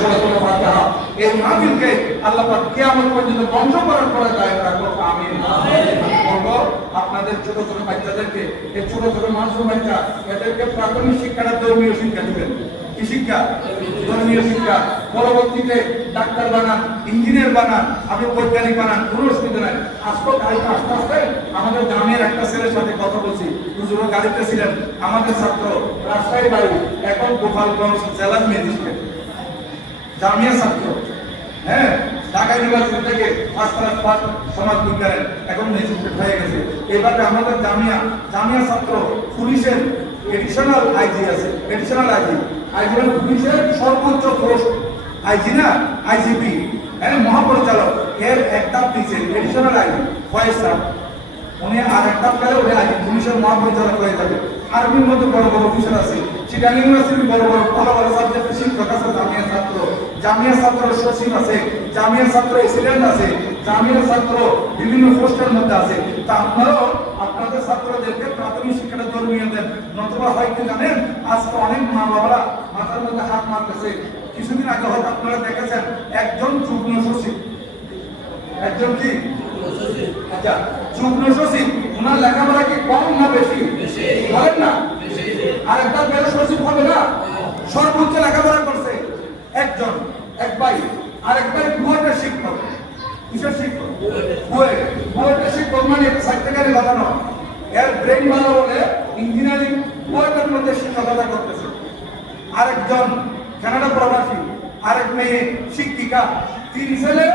সূরাতুল ফাতিহা। এই মাহফিলকে আল্লাহ পাক কিয়ামত পর্যন্ত ধ্বংস করার পরে দায়িত্ব রাখো, আমিন। বলবো আপনাদের ছোট ছোট বাচ্চাদেরকে, এই ছোট ছোট মাসুম বাচ্চা, এদেরকে প্রাথমিক শিক্ষাটা ধর্মীয় শিক্ষা দিবেন। কি শিক্ষা? ধর্মীয় শিক্ষা। পরবর্তীতে ডাক্তার বানান, ইঞ্জিনিয়ার বানান, আপনি বৈজ্ঞানিক বানান, কোনো অসুবিধা নাই। আজকে আস্তে আস্তে আমাদের গ্রামের একটা ছেলের সাথে কথা বলছি, হুজুর গাড়িতে ছিলেন, আমাদের ছাত্র, রাজশাহী বাড়ি, এখন গোপালগঞ্জ জেলার ম্যাজিস্ট্রেট, জামিয়া ছাত্র, হ্যাঁ, ঢাকা ইউনিভার্সিটি থেকে ফার্স্ট ক্লাস সমাজ বিজ্ঞানের, এখন ম্যাজিস্ট্রেট হয়ে গেছে। এবারে আমাদের জামিয়া ছাত্র পুলিশের এডিশনাল আইজি আছে, এডিশনাল আইজি পুলিশের সর্বোচ্চ পোস্ট, আইজি না আইজিপি, হ্যাঁ, মহাপরিচালক, এর একটা পিছিয়ে এডিশনাল আইজি ফয়েজ স্যার, উনি আর একটা পেলে উনি আইজি পুলিশের মহাপরিচালক হয়ে যাবে। আর্মির মধ্যে বড় বড় অফিসার আছে, চিটাং ইউনিভার্সিটির বড় বড় ভালো ভালো সাবজেক্টের শিক্ষক আছে, জামিয়া ছাত্র সচিব আছে, জামিয়া ছাত্র এসিডেন্ট আছে, জামিয়া ছাত্র বিভিন্ন পোস্টের মধ্যে আছে। তা আপনারাও আপনাদের ছাত্রদেরকে প্রাথমিক শিক্ষাটা ধর্মীয় দেন, নতুবা হয় কি জানেন, আজকে অনেক মা বাবারা মাথার মধ্যে হাত মারতেছে। কিছুদিন আগে হয়তো আপনারা দেখেছেন একজন যুগ্ম সচিব, একজন কি আচ্ছা যুগ্ম সচিব, ওনার লেখাপড়া কি কম না বেশি? বলেন না, আর একটা বেলা সচিব হবে না, সর্বোচ্চ লেখাপড়া করছে একজন, এক ভাই, আর এক ভাই বুয়েটের শিক্ষক। কিসের শিক্ষক? বুয়েটের শিক্ষক, মানে সাহিত্যকারী কথা নয়, এর ব্রেন ভালো বলে ইঞ্জিনিয়ারিং বুয়েটের মধ্যে শিক্ষকতা করতেছে। আরেকজন কানাডা প্রবাসী, আরেক মেয়ে শিক্ষিকা, 3 ছেলে,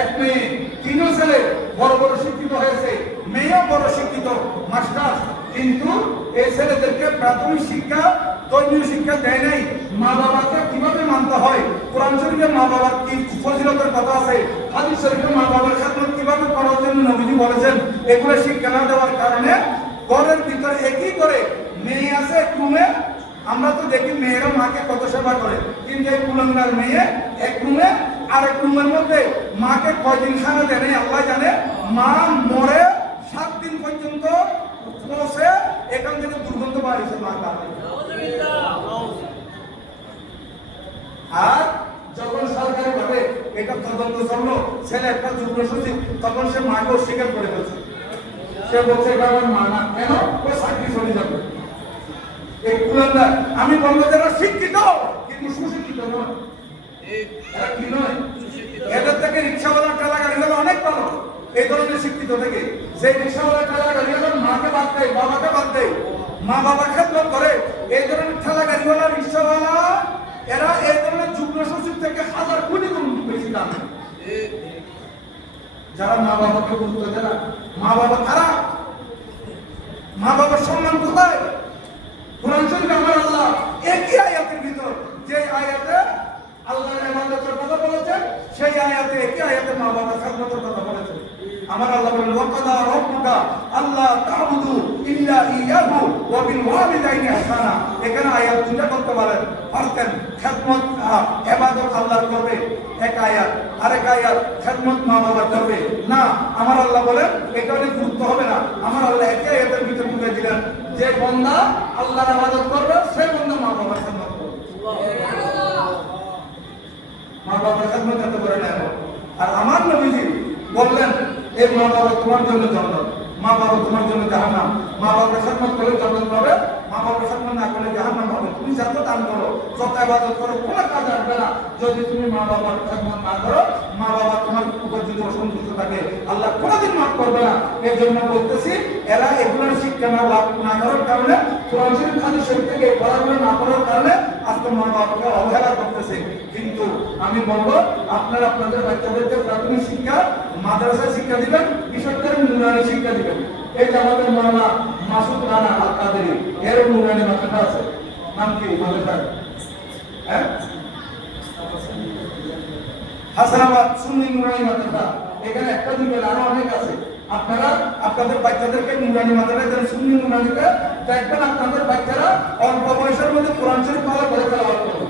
এক মেয়ে, 3 ছেলে বড় বড় শিক্ষিত হয়েছে, মেয়েও বড় শিক্ষিত মাস্টার, কিন্তু এই ছেলেদেরকে প্রাথমিক শিক্ষা ধর্মীয় শিক্ষা দেয় নাই। মা বাবাকে কিভাবে মানতে হয়, কোরআন শরীফে মা বাবার কি ফজিলতের কথা আছে, হাদিস শরীফে মা বাবার খেদমত কিভাবে করার জন্য নবীজি বলেছেন, এগুলো শিক্ষা না দেওয়ার কারণে ঘরের ভিতরে একই করে মেয়ে আছে এক রুমে। আমরা তো দেখি মেয়েরা মাকে কত সেবা করে, কিন্তু এই কুলাঙ্গার মেয়ে এক রুমে, আর এক রুমের মধ্যে মাকে কয়দিন খানা দেয় নাই আল্লাহ জানে। মা মরে 7 দিন পর্যন্ত বসে, এখান থেকে দুর্গন্ধ বাড়িছে মা। আর যখন সরকারি ভাবে এটা তদন্ত চললো, ছেলে একটা যুগ্ম সচিব, তখন সে মাকে অস্বীকার করে ফেলছে। সে বলছে এটা আমার মা না, কেন? ও চাকরি চলে যাবে। এই কুলাঙ্গার, আমি বলবো যারা শিক্ষিত কিন্তু সুশিক্ষিত নয়, এরা কি নয়, এদের থেকে রিক্সাওয়ালা ঠেলা গাড়িওয়ালা অনেক ভালো। এই ধরনের শিক্ষিত থেকে যে রিক্সাওয়ালা ঠেলা গাড়িওয়ালা মাকে বাদ দেয়, বাবাকে বাদ দেয়, মা বাবার খেদমত করে, এই ধরনের ঠেলা গাড়িওয়ালা রিক্সাওয়ালা, এরা এই ধরনের যুগ্ম সচিব থেকে 1000 কোটি গুণ বেশি দাম। যারা মা বাবাকে গুরুত্ব দেয় না, মা বাবা খারাপ, মা বাবার সম্মান কোথায়? কোরআন শরীফে আমার আল্লাহ একই আয়াতের ভিতর, যে আয়াতে আল্লাহর ইবাদতের কথা বলেছেন, সেই আয়াতে একই আয়াতে মা বাবার খেদমতের কথা বলেছেন। আমার আল্লাহ বলেন, ওয়াকাদা রাব্বুকা আল্লা তা'বুদু ইল্লা ইয়াহু ওয়া বিল ওয়ালিদাইনি ইহসানা। এখানে আয়াত দুটো করতে পারেন, পারতেন খেদমত ইবাদত আল্লাহর করবে এক আয়াত, আরেক আয়াত খেদমত মা বাবার করবে না। আমার আল্লাহ বলেন এটা অনেক গুরুত্ব হবে না। আমার আল্লাহ একই আয়াতের ভিতরে বুঝে দিলেন, যে বান্দা আল্লাহর ইবাদত করবে সে বান্দা মা বাবার খেদমত করবে। মা বাবার খেদমত করতে পারে না। আর আমার নবীজি বললেন, এই মা বাবা তোমার জন্য জান্নাত, মা বাবা তোমার জন্য জাহান্নাম। মা বাবার খেদমত করে জান্নাত পাবে, মা বাবার খেদমত না করলে জাহান্নাম হবে। তুমি যত দান করো, যত ইবাদত করো, কোনো কাজ আসবে না যদি তুমি মা বাবার খেদমত না করো। মা বাবা তোমার উপর যদি অসন্তুষ্ট থাকে, আল্লাহ কোনোদিন মাফ করবে না। এই জন্য বলতেছি, এরা এগুলোর শিক্ষা না লাভ না করার কারণে, কোরআন শরীফ হাদিস শরীফ থেকে এই পড়াগুলো না করার কারণে আজকে মা বাবাকে অবহেলা করতেছে। কিন্তু আমি বলবো, আপনারা আপনাদের বাচ্চাদেরকে প্রাথমিক শিক্ষা মাদ্রাসায় শিক্ষা দিবেন, বিশেষ করে নুরানি শিক্ষা দিবেন। এই যে আমাদের মাওলানা মাসুদ রানা আল কাদেরী, এর নুরানি মাদ্রাসা আছে, নাম কি মাদ্রাসা? হ্যাঁ, হাসানাবাদ সুন্নি নুরানি মাদ্রাসা। এখানে একটা দুইটা আরো অনেক আছে। আপনারা আপনাদের বাচ্চাদেরকে নুরানি মাদ্রাসায় দেন, সুন্নি নুরানিতে দেখবেন আপনাদের বাচ্চারা অল্প বয়সের মধ্যে কোরআন শরীফ ভালো করে তেলাওয়াত করবে,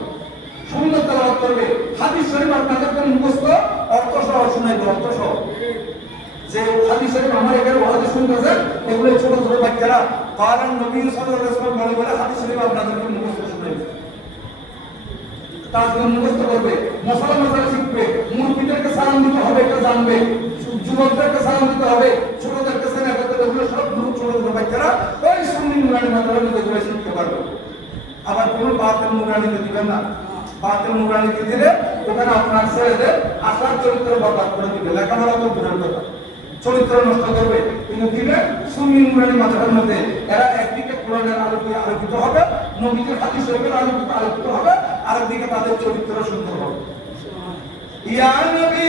সুন্দর তেলাওয়াত করবে। হাদিস শরীফ আপনাদেরকে মুখস্থ অর্থ সহ শুনাইবে, অর্থ সহ। যে হাদিস শরীফ আমার এখানে ওয়াজ শুনতেছেন, এগুলো ছোট ছোট বাচ্চারা কারণ নবী সাল্লাল্লাহু আলাইহি ওয়াসাল্লাম বলে হাদিস শরীফ আপনাদেরকে মুখস্থ শুনাইবে। তাজবির মুখস্থ করবে, মশলা মশলা শিখবে, মুরব্বীদেরকে সালাম দিতে হবে এটা জানবে, যুবকদেরকে সালাম দিতে হবে, ছোটদেরকে স্নেহ করতে হবে, এগুলো সব ছোট ছোট বাচ্চারা ওই সুন্নি নুরানি মাদ্রাসার মধ্যে এগুলো শিখতে পারবে। আবার কোনো বাতেল নুরানিতে দিবেন না। বাতেল নুরানিতে দিলে ওখানে আপনার ছেলেদের আসার চরিত্র বরবাদ করে দিবে, লেখাপড়া তো দূরের কথা, চরিত্র নষ্ট করবে। কিন্তু দিবে সুন্নি নুরানি মাদ্রাসার মধ্যে এরা একদিকে কোরআনের আলোকিত হবে, নবীদের হাদিস শরীফের আলোকিত হবে, আরেকদিকে তাদের চরিত্র সুন্দর হবে। ইয়া নবী